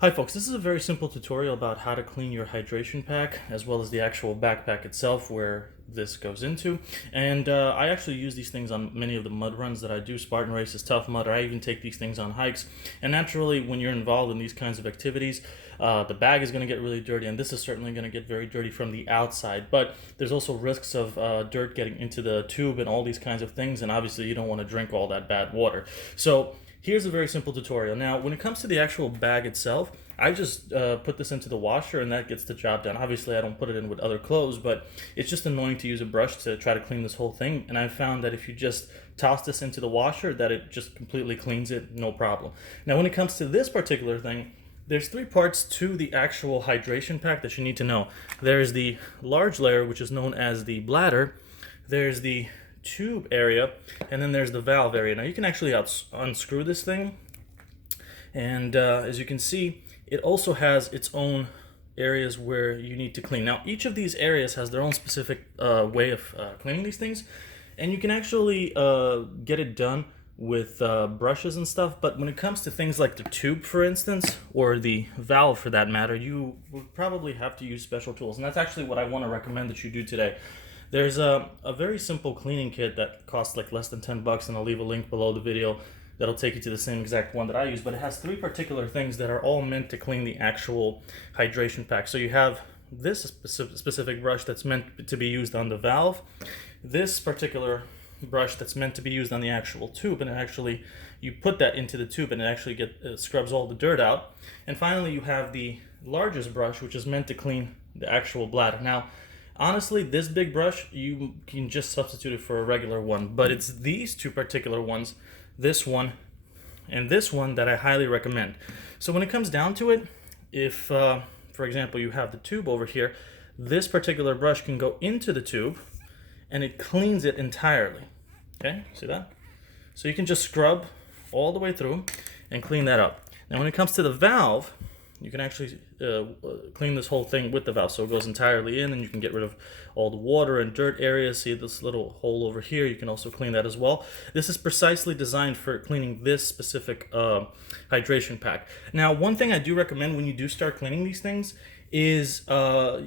Hi folks, this is a very simple tutorial about how to clean your hydration pack as well as the actual backpack itself where this goes into. And I actually use these things on many of the mud runs that I do, Spartan races, Tough Mud, or I even take these things on hikes. And naturally, when you're involved in these kinds of activities, the bag is going to get really dirty, and this is certainly going to get very dirty from the outside. But there's also risks of dirt getting into the tube and all these kinds of things, and obviously you don't want to drink all that bad water. So here's a very simple tutorial. Now, when it comes to the actual bag itself, I just put this into the washer and that gets the job done. Obviously, I don't put it in with other clothes, but it's just annoying to use a brush to try to clean this whole thing. And I found that if you just toss this into the washer, that it just completely cleans it, no problem. Now, when it comes to this particular thing, there's three parts to the actual hydration pack that you need to know. There's the large layer, which is known as the bladder. There's the tube area, and then there's the valve area. Now you can actually unscrew this thing, and as you can see, it also has its own areas where you need to clean. Now each of these areas has their own specific way of cleaning these things, and you can actually get it done with brushes and stuff, but when it comes to things like the tube, for instance, or the valve for that matter, you would probably have to use special tools, and that's actually what I want to recommend that you do today. There's a very simple cleaning kit that costs like less than 10 bucks, and I'll leave a link below the video that'll take you to the same exact one that I use, but it has three particular things that are all meant to clean the actual hydration pack. So you have this specific brush that's meant to be used on the valve, this particular brush that's meant to be used on the actual tube, and it actually, you put that into the tube and it actually scrubs all the dirt out. And finally you have the largest brush, which is meant to clean the actual bladder. Now honestly, this big brush, you can just substitute it for a regular one, but it's these two particular ones, this one and this one, that I highly recommend. So when it comes down to it, if, for example, you have the tube over here, this particular brush can go into the tube and it cleans it entirely. Okay, see that? So you can just scrub all the way through and clean that up. Now when it comes to the valve, you can actually clean this whole thing with the valve, so it goes entirely in, and you can get rid of all the water and dirt areas. See this little hole over here, you can also clean that as well. This is precisely designed for cleaning this specific hydration pack. Now one thing I do recommend when you do start cleaning these things is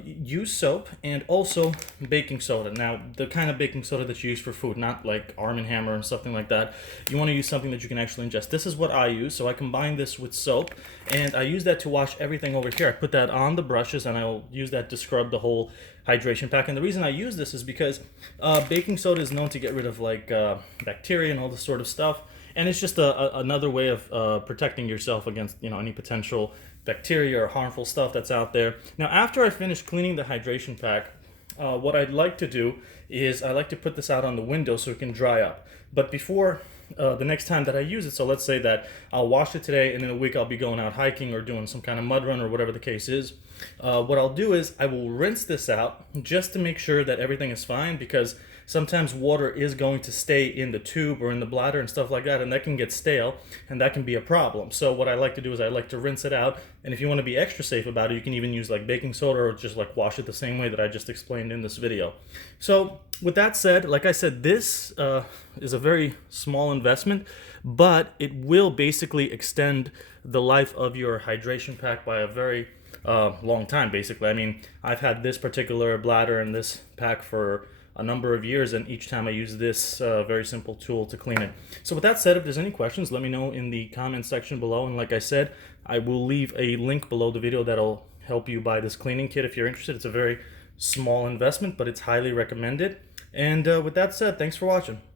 use soap and also baking soda. Now the kind of baking soda that you use for food, not like Arm & Hammer and something like that. You want to use something that you can actually ingest. This is what I use, so I combine this with soap and I use that to wash everything over here. I put that on the brushes and I'll use that to scrub the whole hydration pack. And the reason I use this is because baking soda is known to get rid of like bacteria and all this sort of stuff, and it's just another way of protecting yourself against, you know, any potential bacteria or harmful stuff that's out there. Now after I finish cleaning the hydration pack, what I'd like to do is I like to put this out on the window so it can dry up. But before the next time that I use it, so let's say that I'll wash it today and in a week I'll be going out hiking or doing some kind of mud run or whatever the case is, what I'll do is I will rinse this out just to make sure that everything is fine, because sometimes water is going to stay in the tube or in the bladder and stuff like that, and that can get stale and that can be a problem. So what I like to do is I like to rinse it out, and if you want to be extra safe about it, you can even use like baking soda or just like wash it the same way that I just explained in this video. So with that said, like I said, this is a very small investment, but it will basically extend the life of your hydration pack by a very long time, basically. I mean, I've had this particular bladder and this pack for a number of years, and each time I use this very simple tool to clean it. So with that said, if there's any questions, let me know in the comments section below, and like I said, I will leave a link below the video that'll help you buy this cleaning kit if you're interested. It's a very small investment, but it's highly recommended. And with that said, thanks for watching.